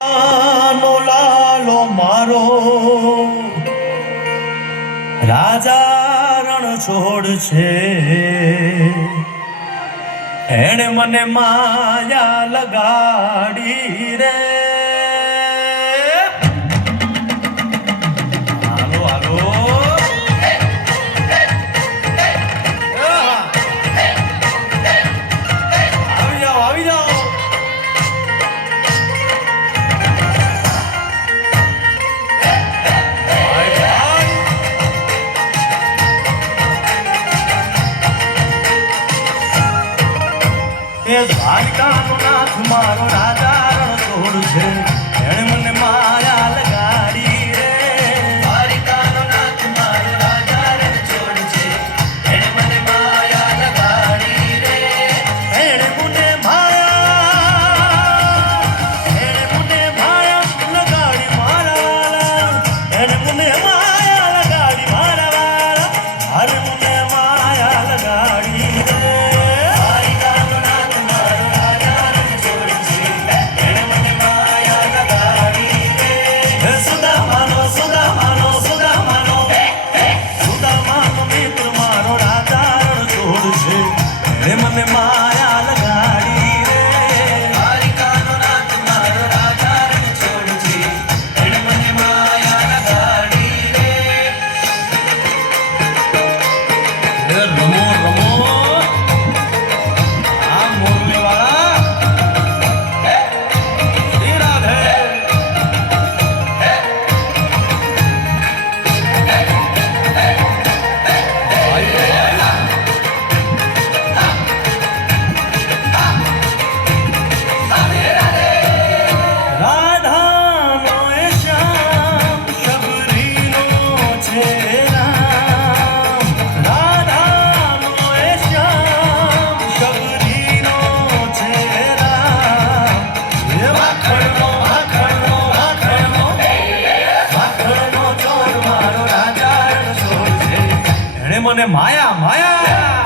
લાલો મારો. રાજા રણ છોડ છે. એણે મને માયા લગાડી રે. એ દ્વારિકાનો નાથ મારો રાજા રણ છોડ છે. એણે મને મને માયા માયા.